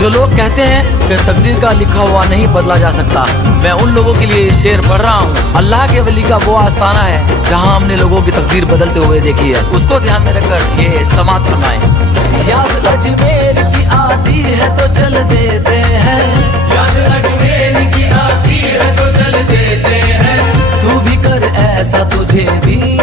जो लोग कहते हैं कि तकदीर का लिखा हुआ नहीं बदला जा सकता, मैं उन लोगों के लिए शेर पढ़ रहा हूँ। अल्लाह के वली का वो आस्थाना है जहाँ हमने लोगों की तकदीर बदलते हुए देखी है, उसको ध्यान में रखकर ये समात फरमाए। याद अजमेर की आती है तो चल देते हैं, याद अजमेर की आती है तो चल देते हैं। तू भी कर ऐसा तुझे भी